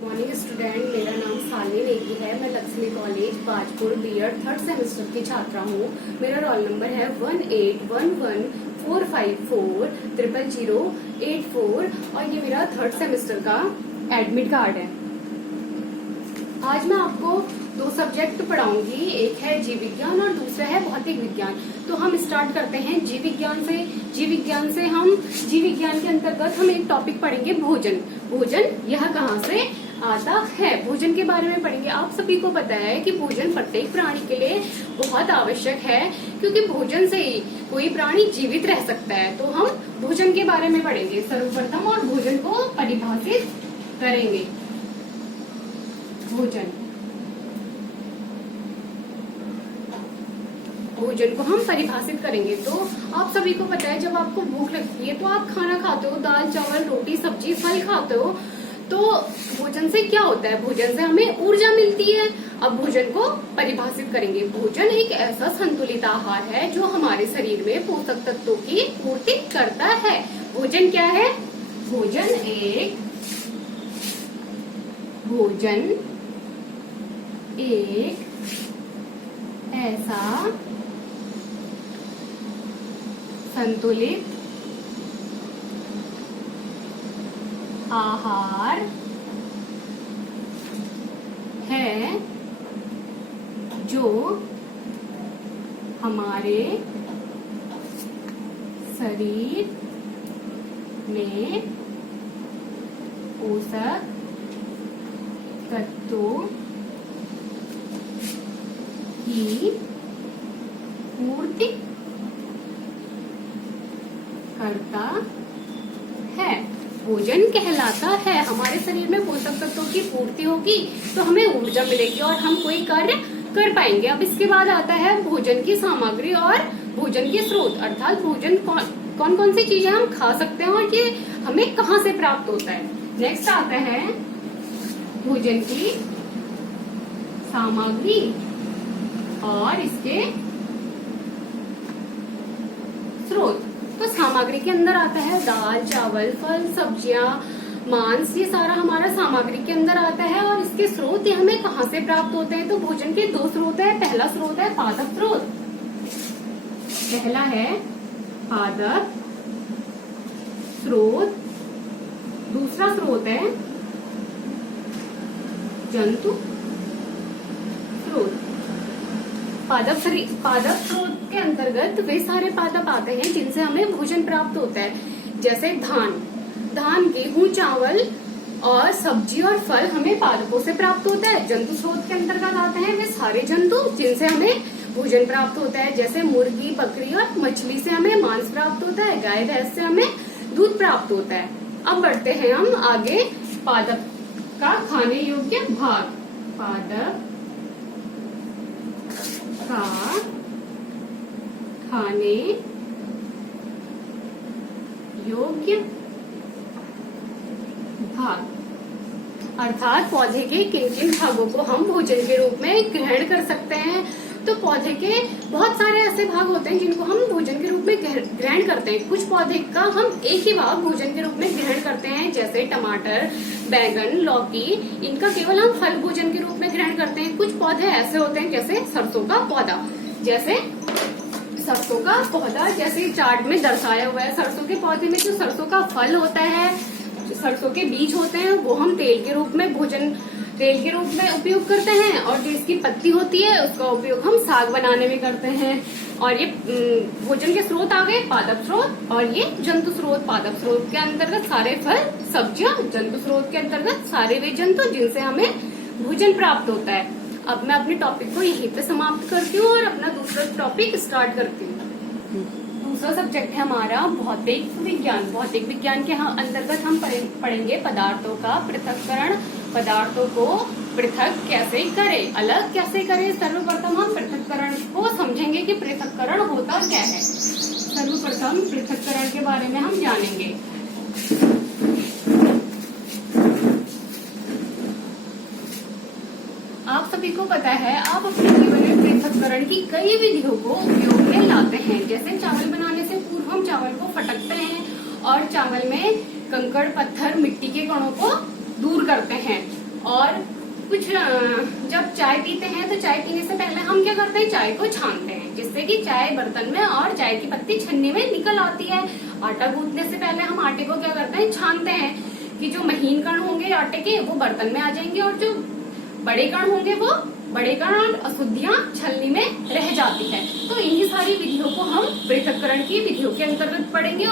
Morning student, मेरा नाम सालनी नेगी है। मैं Lakshmi college Bajpur BEd third semester की छात्रा हूँ। मेरा रोल नंबर है 181145400084 और ये मेरा थर्ड सेमेस्टर का एडमिट कार्ड है। आज मैं आपको दो सब्जेक्ट पढ़ाऊंगी, एक है जीव विज्ञान और दूसरा है भौतिक विज्ञान। तो हम स्टार्ट करते हैं जीव विज्ञान से। जीव विज्ञान के अंतर्गत हम एक टॉपिक पढ़ेंगे, भोजन। भोजन यह कहाँ से आता है, भोजन के बारे में पढ़ेंगे। आप सभी को पता है कि भोजन प्रत्येक प्राणी के लिए बहुत आवश्यक है, क्योंकि भोजन से ही कोई प्राणी जीवित रह सकता है। तो हम भोजन के बारे में पढ़ेंगे सर्वप्रथम और भोजन को परिभाषित करेंगे। भोजन को हम परिभाषित करेंगे। तो आप सभी को पता है, जब आपको भूख लगती है तो आप खाना खाते हो, दाल चावल रोटी सब्जी फल खाते हो। तो भोजन से क्या होता है, भोजन से हमें ऊर्जा मिलती है। अब भोजन को परिभाषित करेंगे। भोजन एक ऐसा संतुलित आहार है जो हमारे शरीर में पोषक तत्वों की पूर्ति करता है। भोजन क्या है? भोजन एक ऐसा संतुलित आहार है जो हमारे शरीर में पोषक तत्वों की पूर्ति करता है। भोजन कहलाता है, हमारे शरीर में पोषक तत्वों की पूर्ति होगी तो हमें ऊर्जा मिलेगी और हम कोई कार्य कर पाएंगे। अब इसके बाद आता है भोजन की सामग्री और भोजन के स्रोत, अर्थात भोजन कौन कौन सी चीजें हम खा सकते हैं और ये हमें कहाँ से प्राप्त होता है। नेक्स्ट आता है भोजन की सामग्री और इसके स्रोत। तो सामग्री के अंदर आता है दाल चावल फल सब्जियां मांस, ये सारा हमारा सामग्री के अंदर आता है। और इसके स्रोत ये हमें कहाँ से प्राप्त होते हैं? तो भोजन के दो स्रोत है। पहला स्रोत है पादप स्रोत, पहला है पादप स्रोत, दूसरा स्रोत है जंतु स्रोत। पादप स्रोत के अंतर्गत वे सारे पादप आते हैं जिनसे हमें भोजन प्राप्त होता है, जैसे धान गेहूं चावल और सब्जी और फल हमें पादपों से प्राप्त होता है। जंतु स्रोत के अंतर्गत आते हैं वे सारे जंतु जिनसे हमें भोजन प्राप्त होता है, जैसे मुर्गी बकरी और मछली से हमें मांस प्राप्त होता है, गाय भैंस से हमें दूध प्राप्त होता है। अब बढ़ते हैं हम आगे, पादप का खाने योग्य भाग। पादप का खाने योग्य भाग, अर्थात पौधे के किन किन भागों को हम भोजन के रूप में ग्रहण कर सकते हैं। तो पौधे के बहुत सारे ऐसे भाग होते हैं जिनको हम भोजन के रूप में ग्रहण करते हैं। कुछ पौधे का हम एक ही भाग भोजन के रूप में ग्रहण करते हैं, जैसे टमाटर बैंगन लौकी, इनका केवल हम फल भोजन के रूप में ग्रहण करते हैं। कुछ पौधे ऐसे होते हैं जैसे सरसों का पौधा, जैसे चार्ट में दर्शाया हुआ है। सरसों के पौधे में जो सरसों का फल होता है, सरसों के बीज होते हैं, वो हम तेल के रूप में उपयोग करते हैं। और जो इसकी पत्ती होती है उसका उपयोग हम साग बनाने में करते हैं। और ये भोजन के स्रोत आ गए पादप स्रोत, और ये जंतु स्रोत। पादप स्रोत के अंतर्गत सारे फल सब्जियां, जंतु स्रोत के अंतर्गत सारे वे जंतु जिनसे हमें भोजन प्राप्त होता है। अब मैं अपने टॉपिक को यहीं पे समाप्त करती हूँ और अपना दूसरा टॉपिक स्टार्ट करती हूँ। दूसरा सब्जेक्ट है हमारा भौतिक विज्ञान। भौतिक विज्ञान के अंतर्गत हम पढ़ेंगे पदार्थों का पृथक्करण। पदार्थों को पृथक कैसे करें, अलग कैसे करें। सर्वप्रथम हम पृथक्करण को समझेंगे कि पृथक्करण होता क्या है। सर्वप्रथम पृथक्करण के बारे में हम जानेंगे। आप सभी को पता है, आप अपने जीवन में पृथक्करण की कई विधियों को उपयोग में लाते हैं। जैसे चावल बनाने से पूर्व हम चावल को फटकते हैं और चावल में कंकड़ पत्थर मिट्टी के कणों को दूर करते हैं। कुछ जब चाय पीते हैं तो चाय पीने से पहले हम क्या करते हैं, चाय को छानते हैं, जिससे कि चाय बर्तन में और चाय की पत्ती छन्नी में निकल आती है। आटा गूंथने से पहले हम आटे को क्या करते हैं, छानते हैं कि जो महीन कण होंगे आटे के वो बर्तन में आ जाएंगे और जो बड़े कण होंगे वो बड़े कण और अशुद्धियां छलनी में रह जाती है। तो इन्हीं सारी विधियों को हम पृथक्करण की विधियों के अंतर्गत पढ़ेंगे।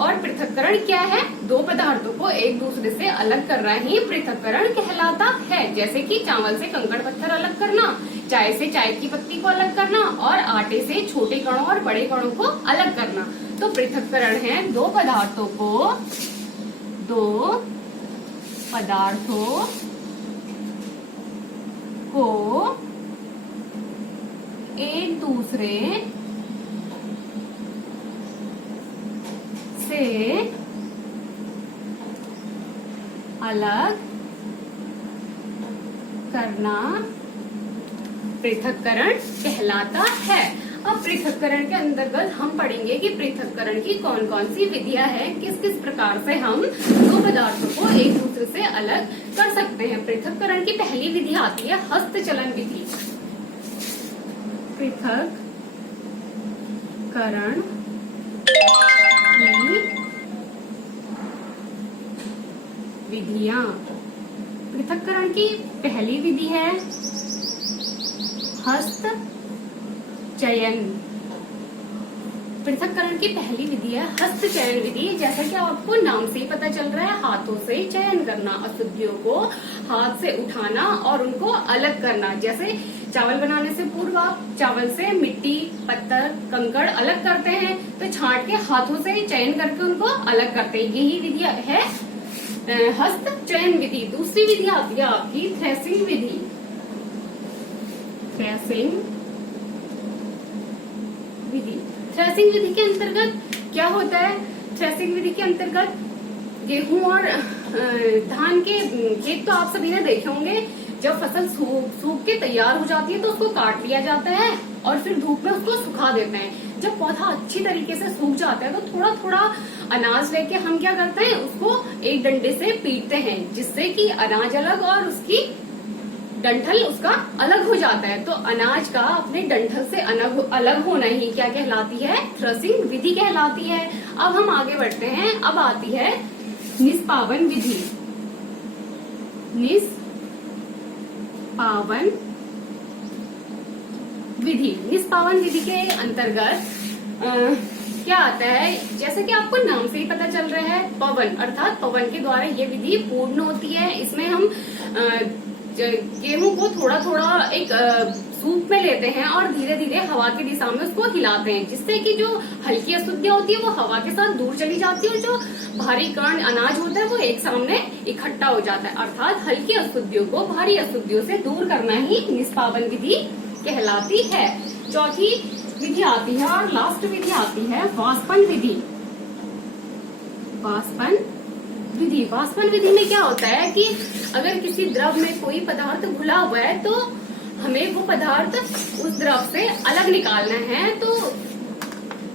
और पृथक्करण क्या है, दो पदार्थों को एक दूसरे से अलग करना ही पृथक्करण कहलाता है। जैसे कि चावल से कंकड़ पत्थर अलग करना, चाय से चाय की पत्ती को अलग करना और आटे से छोटे कणों और बड़े कणों को अलग करना। तो पृथक्करण है दो पदार्थों को एक दूसरे से अलग करना पृथक्करण कहलाता है। अब पृथक्करण के अंतर्गत हम पढ़ेंगे कि पृथक्करण की कौन कौन सी विधियां हैं, किस किस प्रकार से हम दो पदार्थों को एक दूसरे से अलग कर सकते हैं। पृथक्करण की पहली विधि आती है हस्तचलन विधि। पृथक्करण विधियां, पृथक्करण की पहली विधि है हस्तचयन। पृथक्करण की पहली विधि है हस्तचयन विधि। जैसा कि आपको नाम से ही पता चल रहा है, हाथों से चयन करना, अशुद्धियों को हाथ से उठाना और उनको अलग करना। जैसे चावल बनाने से पूर्व आप चावल से मिट्टी, पत्थर, कंकड़ अलग करते हैं, तो छांट के हाथों से चयन करके उनको अलग करते हैं। यही विधि है हस्त चयन विधि। दूसरी विधि आती है आपकी थ्रेसिंग विधि। थ्रेसिंग विधि के अंतर्गत क्या होता है, थ्रेसिंग विधि के अंतर्गत गेहूं और धान के खेत तो आप सभी ने देखे होंगे। जब फसल सूख के तैयार हो जाती है तो उसको काट लिया जाता है और फिर धूप में उसको सुखा देते हैं। जब पौधा अच्छी तरीके से सूख जाता है तो थोड़ा थोड़ा अनाज लेके हम क्या करते हैं, उसको एक डंडे से पीटते हैं, जिससे कि अनाज अलग और उसकी डंठल उसका अलग हो जाता है। तो अनाज का अपने डंठल से अलग होना ही क्या कहलाती है, थ्रेसिंग विधि कहलाती है। अब हम आगे बढ़ते हैं। अब आती है निष्पावन विधि। निष्पावन विधि के अंतर्गत क्या आता है, जैसे कि आपको नाम से ही पता चल रहा है, पवन अर्थात पवन के द्वारा ये विधि पूर्ण होती है। इसमें हम गेहूं को थोड़ा थोड़ा एक सूप में लेते हैं और धीरे धीरे हवा की दिशा में उसको हिलाते हैं, जिससे कि जो हल्की अशुद्धियां होती है वो हवा के साथ दूर चली जाती है और जो भारी कण अनाज होता है वो एक सामने इकट्ठा हो जाता है। अर्थात हल्की अशुद्धियों को भारी अशुद्धियों से दूर करना ही निष्पावन विधि कहलाती है। चौथी विधि आती है और लास्ट विधि आती है वाष्पन विधि। वाष्पन विधि में क्या होता है कि अगर किसी द्रव में कोई पदार्थ घुला हुआ है तो हमें वो पदार्थ उस द्रव से अलग निकालना है, तो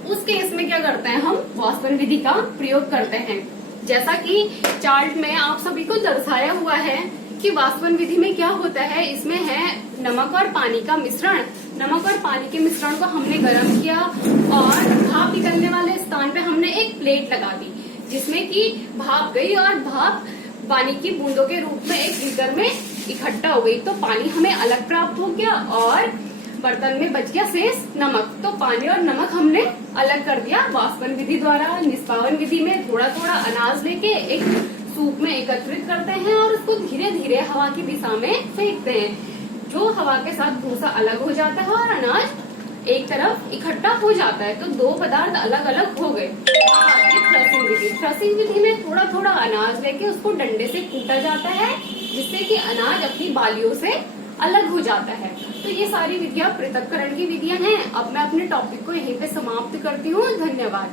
उस केस में क्या करते हैं, हम वाष्पन विधि का प्रयोग करते हैं। जैसा कि चार्ट में आप सभी को दर्शाया हुआ है कि वाष्पन विधि में क्या होता है, इसमें है नमक और पानी का मिश्रण। नमक और पानी के मिश्रण को हमने गर्म किया और भाप निकलने वाले स्थान पे हमने एक प्लेट लगा दी, जिसमें कि भाप गई और भाप पानी की बूंदों के रूप में एक बीकर में इकट्ठा हो गई। तो पानी हमें अलग प्राप्त हो गया और बर्तन में बच गया शेष नमक। तो पानी और नमक हमने अलग कर दिया वाष्पन विधि द्वारा। निष्पावन विधि में थोड़ा थोड़ा अनाज लेके एक सूप में एकत्रित करते हैं और उसको धीरे धीरे हवा की दिशा में फेंकते हैं, जो हवा के साथ भूसा अलग हो जाता है और अनाज एक तरफ इकट्ठा हो जाता है। तो दो पदार्थ अलग अलग हो गए। थ्रेसिंग विधि। थ्रेसिंग विधि में थोड़ा थोड़ा अनाज लेके उसको डंडे से कूटा जाता है, जिससे कि अनाज अपनी बालियों से अलग हो जाता है। तो ये सारी विधियां पृथक्करण की विधियां हैं। अब मैं अपने टॉपिक को यहीं पे समाप्त करती हूँ। धन्यवाद।